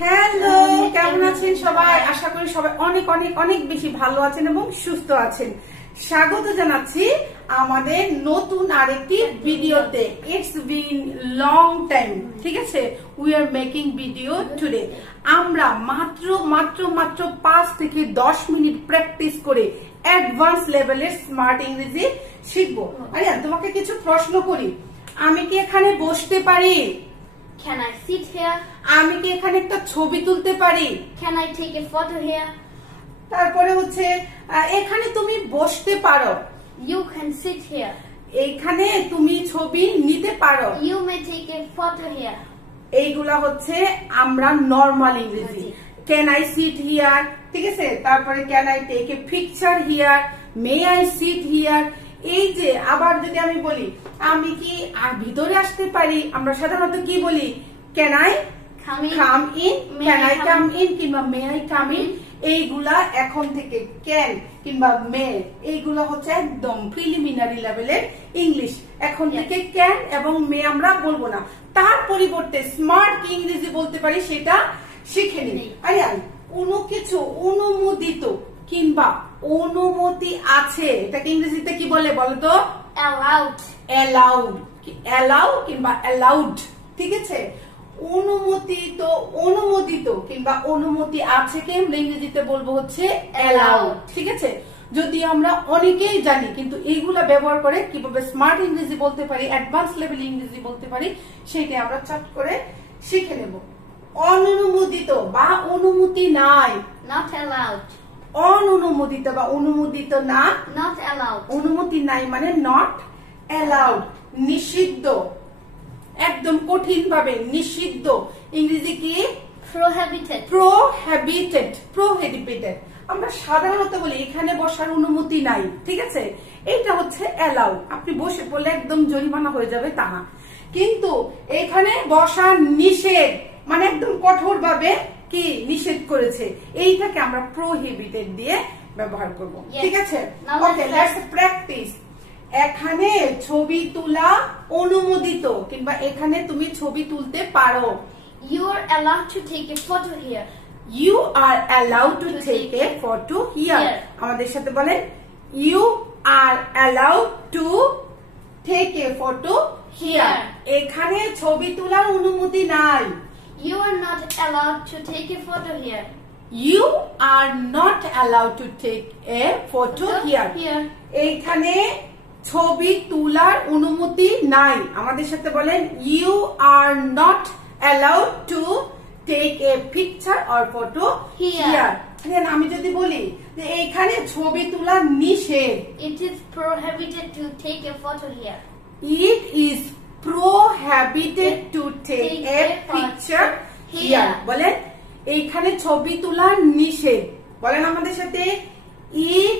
Hello, কেমন আছেন সবাই? আশা করি সবাই অনেক অনেক অনেক বেশি ভালো আছেন এবং সুস্থ আছেন। স্বাগত জানাচ্ছি আমাদের নতুন আরেকটি ভিডিওতে। ইটস বিন লং টাইম, ঠিক আছে? We are making video today. আমরা মাত্র 5 থেকে 10 মিনিট প্র্যাকটিস করে অ্যাডভান্স লেভেলের স্মার্ট ইংরেজি শিখবো। আরিয়ান, তোমাকে কিছু প্রশ্ন করি। আমি কি এখানে বসতে পারি? Can I sit here? আমি কি এখানে একটা ছবি তুলতে পারি? Can I take a photo here? তারপরে হচ্ছে এখানে তুমি বসতে পারো। You can sit here. এইখানে তুমি ছবি নিতে পারো। You may take a photo here. এইগুলা হচ্ছে আমরা নরমাল ইংরেজি। Can I sit here? ঠিক আছে। তারপরে Can I take a picture here? May I sit here? এই যে আবার যদি আমি বলি আমি কি ভিতরে আসতে পারি, আমরা সাধারণত কি বলি? Can I come in? Can I come in কিংবা May I come in? এইগুলা এখন থেকে ক্যান কিংবা মে, এইগুলা হচ্ছে একদম প্রিলিমিনারি লেভেলের ইংলিশ। এখন থেকে ক্যান এবং মে আমরা বলবো না, তার পরিবর্তে স্মার্ট ইংরেজি বলতে পারি, সেটা শিখে নিই। আরিয়ান, কোনো কিছু অনুমোদিত কিংবা অনুমতি আছে, এটাকে ইংরেজিতে কি বলে বলতো? Allowed. অ্যালাউড, অ্যালাউ কিংবা অ্যালাউড, ঠিক আছে? অনুমোদিত, অনুমোদিত কিংবা অনুমতি আছে কে আমরা ইংরেজিতে বলবো হচ্ছে অ্যালাউড, ঠিক আছে? যদি আমরা অনেকেই জানি, কিন্তু এইগুলা ব্যবহার করে কিভাবে স্মার্ট ইংরেজি বলতে পারি, অ্যাডভান্স লেভেল ইংরেজি বলতে পারি, সেইটাই আমরা চট করে শিখে নেব। অননুমোদিত বা অনুমতি নাই, Not allowed. অননুমোদিত বা অনুমোদিত না, Not allowed. অনুমতি নাই মানে নট অ্যালাউড। নিষিদ্ধ, একদম কঠিন ভাবে নিষিদ্ধ, ইংরেজি কি? Prohibited. Prohibited, prohibited. আমরা সাধারণত বলি এখানে বসার অনুমতি নাই, ঠিক আছে? এইটা হচ্ছে অ্যালাউ। আপনি বসে পড়লে একদম জরিমানা হয়ে যাবে তা না, কিন্তু এখানে বসা নিষেধ, মানে একদম কঠোর ভাবে কি নিষেধ করেছে, এইটাকে আমরা প্রোহিবিটেড দিয়ে ব্যবহার করব, ঠিক আছে? ওকে, লেটস প্র্যাকটিস। এখানে ছবি তোলা অনুমোদিত কিংবা এখানে তুমি ছবি তুলতে পারো। You are allowed to take a photo here. You are allowed to take a photo here. আমাদের সাথে বলেন, You are allowed to take a photo here. এখানে ছবি তোলার অনুমতি নাই। You are not allowed to take a photo here. You are not allowed to take a photo here. এইখানে ছবি তোলার অনুমতি নাই। আমাদের সাথে বলেন, You are not allowed to take a picture or photo here. আমি যদি বলি যে এইখানে ছবি তোলা নিষেধ, It is prohibited to take a photo here. It is prohibited to take a picture here. বলেন এইখানে ছবি তোলা নিষেধ। বলেন আমাদের সাথে, It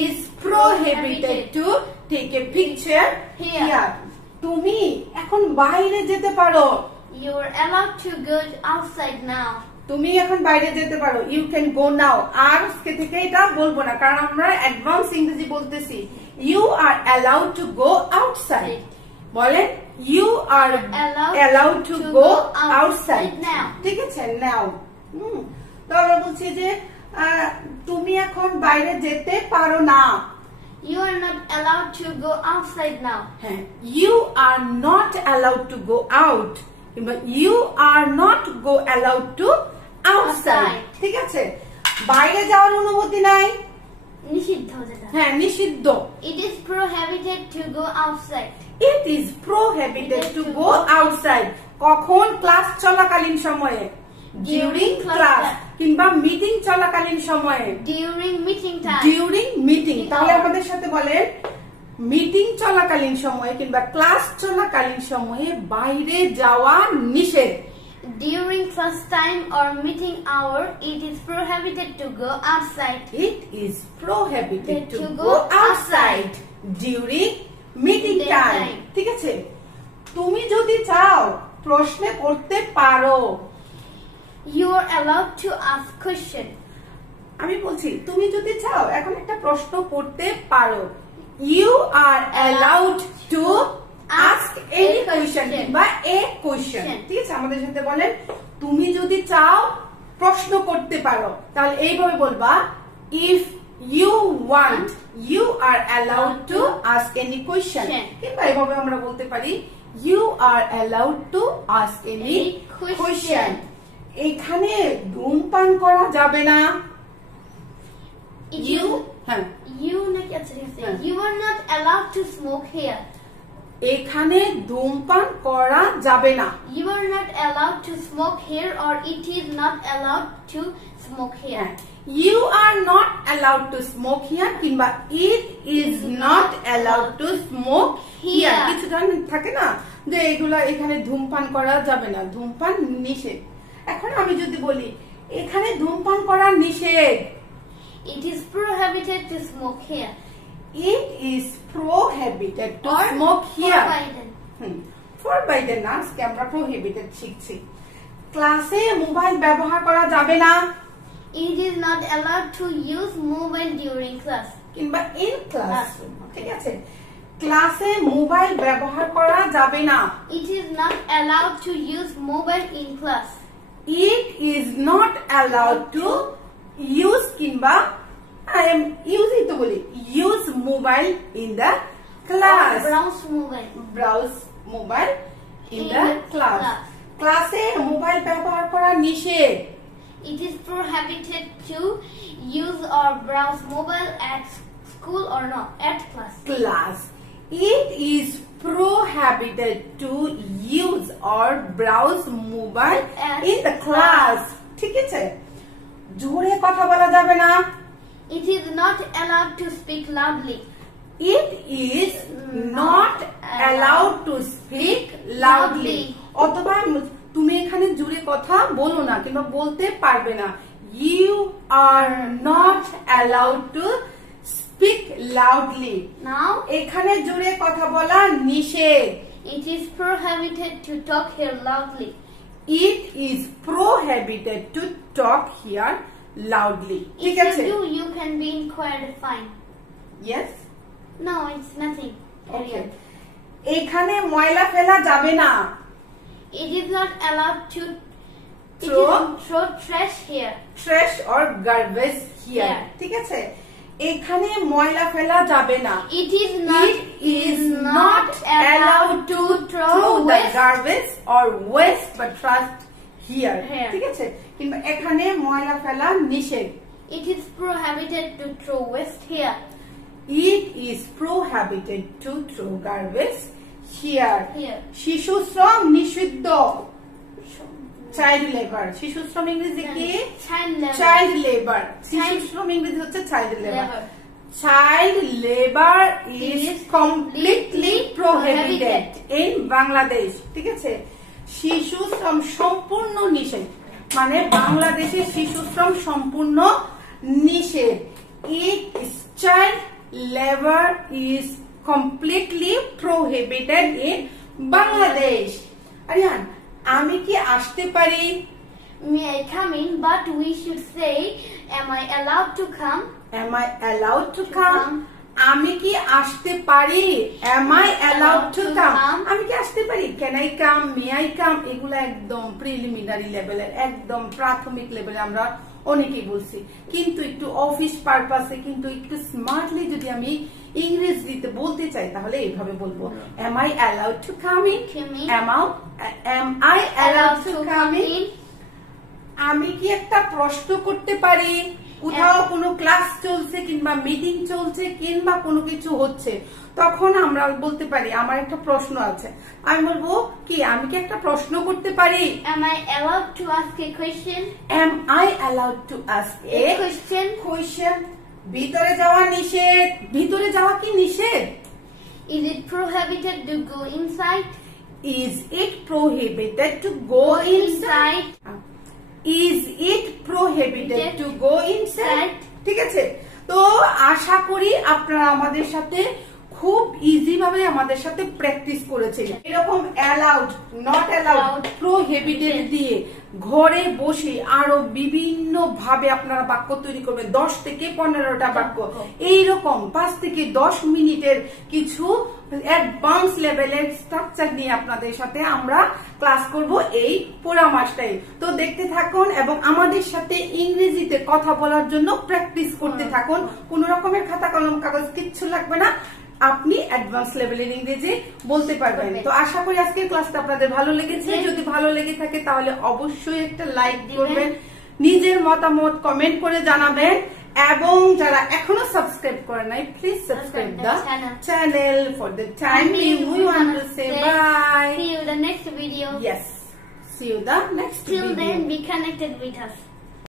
is prohibited to take a picture here. তুমি এখন বাইরে যেতে পারো। You are allowed to go outside now. তুমি এখন বাইরে যেতে পারো। You can go now. আর আজকে থেকে এটা বলবো না, কারণ আমরা অ্যাডভান্স ইংরেজি বলতেছি। You are allowed to go outside. বলেন, You are allowed to go outside now. ঠিক আছে? Now. তো আমরা বলছি যে তুমি এখন বাইরে যেতে পারো না। You are not allowed to go outside now. হ্যাঁ, You are not allowed to go out কিংবা You are not go allowed to outside, ঠিক আছে? বাইরে যাওয়ার অনুমতি নাই, নিষিদ্ধ যেটা। হ্যাঁ, নিষিদ্ধ। It is prohibited to go outside. It is prohibited to go outside. কখন? ক্লাস চলাকালীন সময়ে, during class কিংবা মিটিং চলাকালীন সময়ে, During meeting time. during meeting। তাহলে আমাদের সাথে বলেন, মিটিং চলাকালীন সময়ে কিংবা ক্লাস চলাকালীন সময়ে বাইরে যাওয়া নিষেধ। During class time or meeting hour, it is prohibited to go outside. It is prohibited to go outside during meeting time, ঠিক আছে? তুমি যদি চাও প্রশ্নে করতে পারো। You are allowed to ask question. আমি বলছি তুমি যদি চাও এখন একটা প্রশ্ন করতে পারো। You are allowed to ask any question কিংবা a question, ঠিক আছে? আমাদের সাথে বলেন, তুমি যদি চাও প্রশ্ন করতে পারো, তাহলে এইভাবে বলবা, if you want you are allowed to ask any question. কিংবা এইভাবে আমরা বলতে পারি, you are allowed to ask any question. এখানে ধূমপান করা যাবে না। ইউ নাকি, আচ্ছা ঠিক আছে, you are not allowed to smoke here. এখানে ধূমপান করা যাবে না। You are not allowed to smoke here, or it is not allowed to smoke here. You are not allowed to smoke here কিংবা it is not allowed to smoke here। কিছু থাকে না যে এগুলা এখানে ধূমপান করা যাবে না, ধূমপান নিষেধ। এখন আমি যদি বলি এখানে ধূমপান করা নিষেধ, it is prohibited to smoke here. It is prohibited to smoke here. Forbidden না, আজকে আমরা prohibited শিখছি। ক্লাসে মোবাইল ব্যবহার করা যাবে না। It is not allowed to use mobile during class কিংবা in class। ঠিক আছে, ক্লাসে মোবাইল ব্যবহার করা যাবে না। It is not allowed to use mobile in class. It is not allowed to use কিংবা I am using to boli use mobile in the class, browse mobile in the class. Class e mobile ব্যবহার করা নিষেধ। It is prohibited to use or browse mobile at school or not at class. It is prohibited to use or browse mobile in the class। ঠিক আছে, জোরে কথা বলা যাবে না। It is not allowed to speak loudly. It is not allowed to speak loudly। অথবা তুমি এখানে জোরে কথা বলো না কিংবা বলতে পারবে না। You are not allowed to speak loudly। Now এখানে জোরে কথা বলা নিষেধ। It is prohibited to talk here loudly. It is prohibited to talk here loudly। ঠিক আছে, if you do, you can be inquired fine. Yes? No, it's nothing. Okay. এখানে ময়লা ফেলা যাবে না। It is not allowed to throw trash here. Trash or garbage here। ঠিক আছে, এখানে ময়লা ফেলা যাবে না। It is not allowed to throw the garbage or waste but trash here। ঠিক আছে, কিংবা এখানে ময়লা ফেলা নিষেধ। It is prohibited to throw waste here. It is prohibited to throw garbage here। শিশু শ্রম নিষিদ্ধ। Child labour. শিশু শ্রম ইংরেজি কি? Child labour. শিশু শ্রম ইংরেজি হচ্ছে child labour. Child labor is completely prohibited in Bangladesh। ঠিক আছে, শিশু শ্রম সম্পূর্ণ নিষেধ, মানে বাংলাদেশে শিশু শ্রম সম্পূর্ণ নিষেধ। Child labor is completely prohibited in Bangladesh। Aryan, আমি কি আসতে পারি? May I come in? But we should say, am I allowed to come? Am I allowed to come? আমি কি আসতে পারি? Am I allowed to come? আমি কি আসতে পারি? Can I come? May I come? এগুলা একদম প্রিলিমিনারি লেভেলের, একদম প্রাথমিক লেভেলে আমরা অনেকেই বলছি। কিন্তু একটু অফিস পারপাসে, কিন্তু একটু স্মার্টলি যদি আমি ইংরেজিতে বলতে চাই তাহলে এইভাবে বলবো, Am I allowed to come in? Am I allowed to come in? আমি কি একটা প্রশ্ন করতে পারি? কোথাও কোনো ক্লাস চলছে কিংবা মিটিং চলছে কিংবা কোনো কিছু হচ্ছে, তখন আমরা বলতে পারি আমার একটা প্রশ্ন আছে। আমি বলবো কি, আমি কি একটা প্রশ্ন করতে পারি? Am I allowed to ask a question? Am I allowed to ask a question? ভিতরে যাওয়া নিষেধ। ভিতরে যাওয়া কি নিষেধ? Is it prohibited to go inside? Is it prohibited to go inside? Is it prohibited to go inside? ঠিক আছে, তো আশা করি আপনারা আমাদের সাথে খুব ইজি ভাবে আমাদের সাথে প্র্যাকটিস করেছে। এরকম অ্যালাউড, নট অ্যালাউড, প্রোহিবিটেড দিয়ে ঘরে বসে আরো বিভিন্ন ভাবে আপনারা বাক্য তৈরি করবেন, 10 থেকে 15টা বাক্য। এইরকম 5 থেকে 10 মিনিটের কিছু অ্যাডভান্স লেভেলের স্ট্রাকচার নিয়ে আপনাদের সাথে আমরা ক্লাস করব এই পুরো মাসটাই। তো দেখতে থাকুন এবং আমাদের সাথে ইংরেজিতে কথা বলার জন্য প্র্যাকটিস করতে থাকুন। কোন রকমের খাতা কলম কাগজ কিচ্ছু লাগবে না, আপনি অ্যাডভান্স লেভেলের ইংরেজি বলতে পারবেন। তো আশা করি আজকের ক্লাসটা আপনাদের ভালো লেগেছে। যদি ভালো লেগে থাকে তাহলে অবশ্যই একটা লাইক করবেন, নিজের মতামত কমেন্ট করে জানাবেন, এবং যারা এখনো সাবস্ক্রাইব করে নাই please subscribe the channel. For the time being we want to say bye. See you the next video. Yes, see you the next video. Till then, be connected with us.